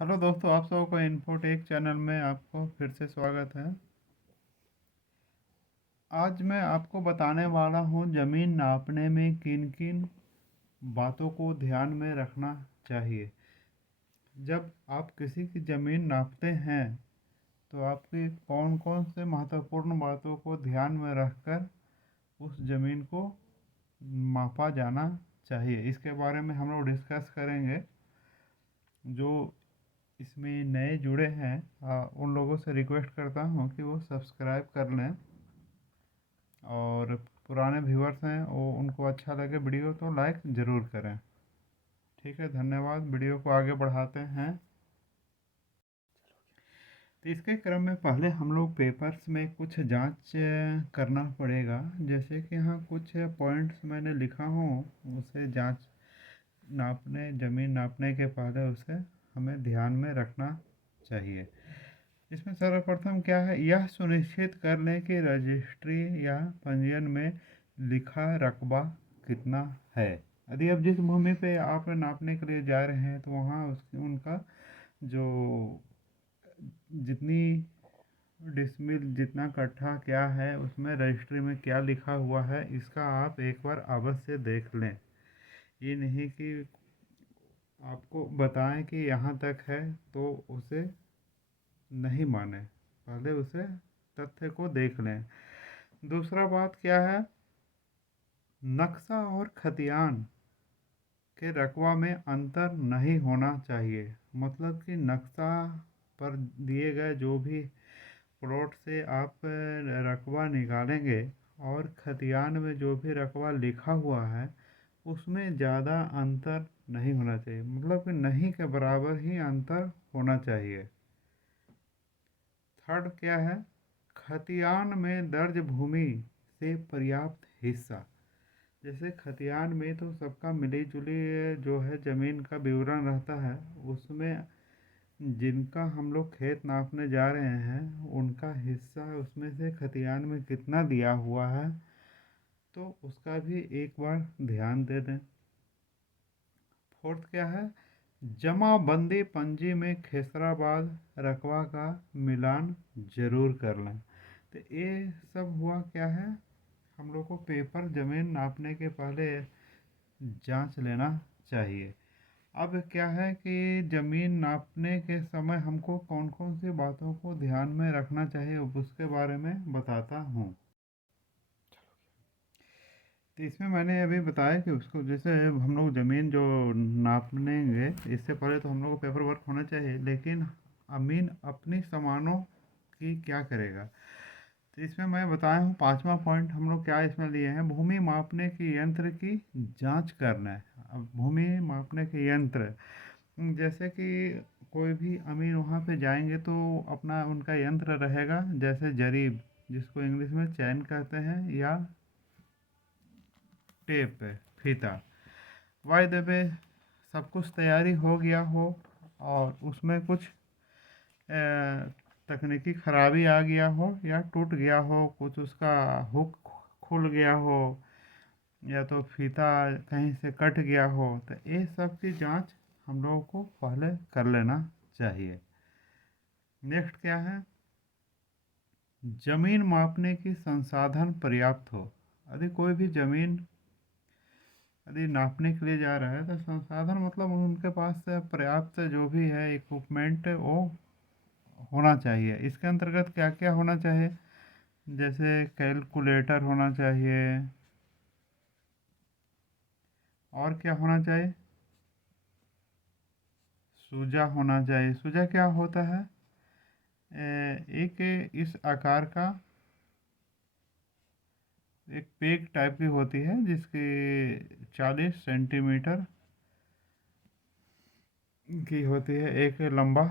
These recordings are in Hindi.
हेलो दोस्तों, आप सबको इन्फोटेक चैनल में आपको फिर से स्वागत है। आज मैं आपको बताने वाला हूँ ज़मीन नापने में किन किन बातों को ध्यान में रखना चाहिए। जब आप किसी की ज़मीन नापते हैं तो आपकी कौन कौन से महत्वपूर्ण बातों को ध्यान में रखकर उस ज़मीन को मापा जाना चाहिए, इसके बारे में हम लोग डिस्कस करेंगे। जो इसमें नए जुड़े हैं उन लोगों से रिक्वेस्ट करता हूँ कि वो सब्सक्राइब कर लें, और पुराने व्यूअर्स हैं वो उनको अच्छा लगे वीडियो तो लाइक ज़रूर करें। ठीक है, धन्यवाद। वीडियो को आगे बढ़ाते हैं। तो इसके क्रम में पहले हम लोग पेपर्स में कुछ जांच करना पड़ेगा। जैसे कि यहाँ कुछ पॉइंट्स मैंने लिखा हूँ, उसे जांच नापने ज़मीन नापने के पहले उसे हमें ध्यान में रखना चाहिए। इसमें सर्वप्रथम क्या है, यह सुनिश्चित कर लें कि रजिस्ट्री या पंजीयन में लिखा रकबा कितना है। यदि अब जिस भूमि पे आप नापने के लिए जा रहे हैं तो वहाँ उनका जो जितनी डिसमिल जितना कट्ठा क्या है उसमें रजिस्ट्री में क्या लिखा हुआ है, इसका आप एक बार अवश्य देख लें। ये नहीं कि आपको बताएं कि यहाँ तक है तो उसे नहीं माने, पहले उसे तथ्य को देख लें। दूसरा बात क्या है, नक्शा और खतियान के रकबा में अंतर नहीं होना चाहिए। मतलब कि नक्शा पर दिए गए जो भी प्लॉट से आप रकबा निकालेंगे और खतियान में जो भी रकबा लिखा हुआ है उसमें ज़्यादा अंतर नहीं होना चाहिए, मतलब कि नहीं के बराबर ही अंतर होना चाहिए। थर्ड क्या है, खतियान में दर्ज भूमि से पर्याप्त हिस्सा। जैसे खतियान में तो सबका मिली जुली जो है ज़मीन का विवरण रहता है, उसमें जिनका हम लोग खेत नापने जा रहे हैं उनका हिस्सा उसमें से खतियान में कितना दिया हुआ है, तो उसका भी एक बार ध्यान दे दें। फोर्थ क्या है, जमाबंदी पंजी में खेसराबाद रकबा का मिलान जरूर कर लें। तो ये सब हुआ क्या है, हम लोग को पेपर ज़मीन नापने के पहले जांच लेना चाहिए। अब क्या है कि ज़मीन नापने के समय हमको कौन कौन सी बातों को ध्यान में रखना चाहिए उसके बारे में बताता हूँ। तो इसमें मैंने अभी बताया कि उसको जैसे हम लोग ज़मीन जो नापनेंगे इससे पहले तो हम लोग को पेपर वर्क होना चाहिए, लेकिन अमीन अपनी सामानों की क्या करेगा। तो इसमें मैं बताया हूँ पांचवा पॉइंट हम लोग क्या इसमें लिए हैं, भूमि मापने के यंत्र की जांच करना है। अब भूमि मापने के यंत्र, जैसे कि कोई भी अमीन वहाँ पे जाएंगे तो अपना उनका यंत्र रहेगा, जैसे जरीब जिसको इंग्लिश में चैन कहते हैं, या टेप फीता। वाय देवे सब कुछ तैयारी हो गया हो और उसमें कुछ तकनीकी खराबी आ गया हो या टूट गया हो, कुछ उसका हुक खुल गया हो या तो फीता कहीं से कट गया हो, तो ये सब की जांच हम लोगों को पहले कर लेना चाहिए। नेक्स्ट क्या है, ज़मीन मापने की संसाधन पर्याप्त हो। यदि कोई भी ज़मीन यदि नापने के लिए जा रहा है तो संसाधन मतलब उनके पास से पर्याप्त जो भी है इक्विपमेंट वो होना चाहिए। इसके अंतर्गत क्या क्या होना चाहिए, जैसे कैलकुलेटर होना चाहिए, और क्या होना चाहिए, सूजा होना चाहिए। सूजा क्या होता है, एक इस आकार का एक पेग टाइप की होती है जिसकी 40 सेंटीमीटर की होती है, एक लंबा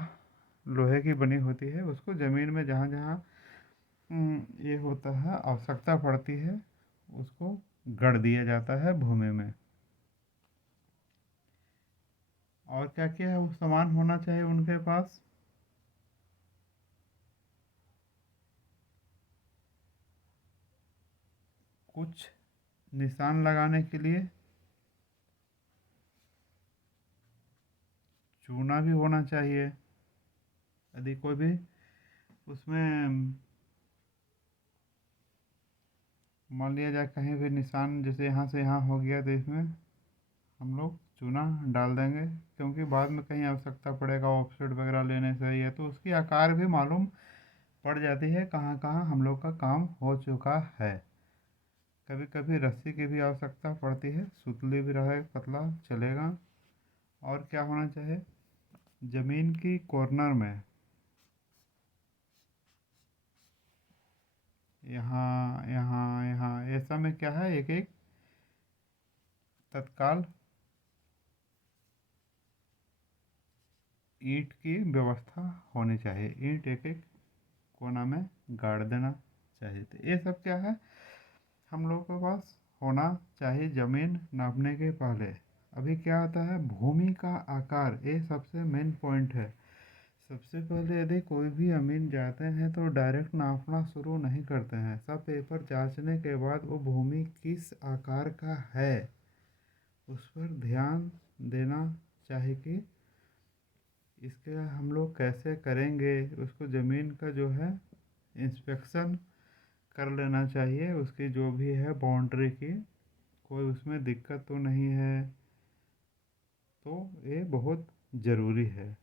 लोहे की बनी होती है। उसको ज़मीन में जहाँ जहाँ ये होता है आवश्यकता पड़ती है उसको गड़ दिया जाता है भूमि में। और क्या क्या है वो सामान होना चाहिए उनके पास, कुछ निशान लगाने के लिए चूना भी होना चाहिए। यदि कोई भी उसमें मान लिया जाए कहीं भी निशान जैसे यहाँ से यहाँ हो गया तो इसमें हम लोग चूना डाल देंगे, क्योंकि बाद में कहीं आवश्यकता पड़ेगा ऑफसेट वगैरह लेने से या तो उसकी आकार भी मालूम पड़ जाती है कहाँ कहाँ हम लोग का काम हो चुका है। कभी कभी रस्सी की भी आवश्यकता पड़ती है, सुतली भी रहे पतला चलेगा। और क्या होना चाहिए, ज़मीन की कॉर्नर में यहाँ यहाँ यहाँ ऐसा में क्या है, एक एक तत्काल ईंट की व्यवस्था होनी चाहिए, ईंट एक एक कोना में गाड़ देना चाहिए। तो ये सब क्या है हम लोगों के पास होना चाहिए ज़मीन नापने के पहले। अभी क्या आता है भूमि का आकार, ये सबसे मेन पॉइंट है। सबसे पहले यदि कोई भी ज़मीन जाते हैं तो डायरेक्ट नापना शुरू नहीं करते हैं, सब पेपर जांचने के बाद वो भूमि किस आकार का है उस पर ध्यान देना चाहिए कि इसके हम लोग कैसे करेंगे। उसको ज़मीन का जो है इंस्पेक्शन कर लेना चाहिए, उसकी जो भी है बाउंड्री की कोई उसमें दिक्कत तो नहीं है, तो ये बहुत ज़रूरी है।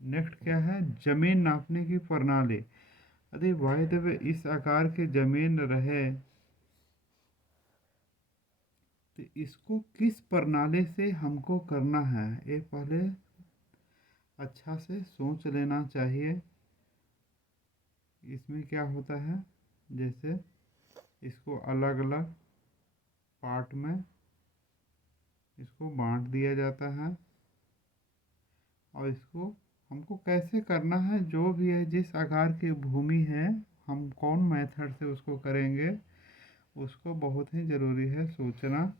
नेक्स्ट क्या है, ज़मीन नापने की प्रणाली। यदि बाय द वे इस आकार की ज़मीन रहे तो इसको किस प्रणाली से हमको करना है ये पहले अच्छा से सोच लेना चाहिए। इसमें क्या होता है, जैसे इसको अलग अलग पार्ट में इसको बांट दिया जाता है और इसको हमको कैसे करना है, जो भी है जिस आकार की भूमि है हम कौन मेथड से उसको करेंगे उसको बहुत ही ज़रूरी है सोचना,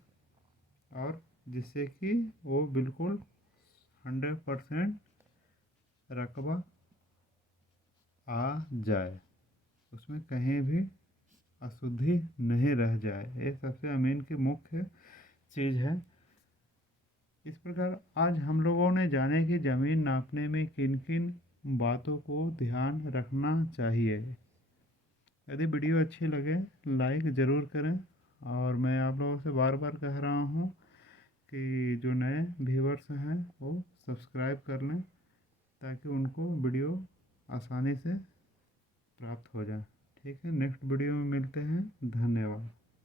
और जिससे कि वो बिल्कुल 100% रकबा आ जाए, उसमें कहीं भी अशुद्धि नहीं रह जाए। ये सबसे अमीन की मुख्य चीज़ है। इस प्रकार आज हम लोगों ने जाने कि ज़मीन नापने में किन किन बातों को ध्यान रखना चाहिए। यदि वीडियो अच्छी लगे लाइक ज़रूर करें, और मैं आप लोगों से बार बार कह रहा हूँ कि जो नए व्यूवर्स हैं वो सब्सक्राइब कर लें ताकि उनको वीडियो आसानी से प्राप्त हो जाए। ठीक है, नेक्स्ट वीडियो में मिलते हैं, धन्यवाद।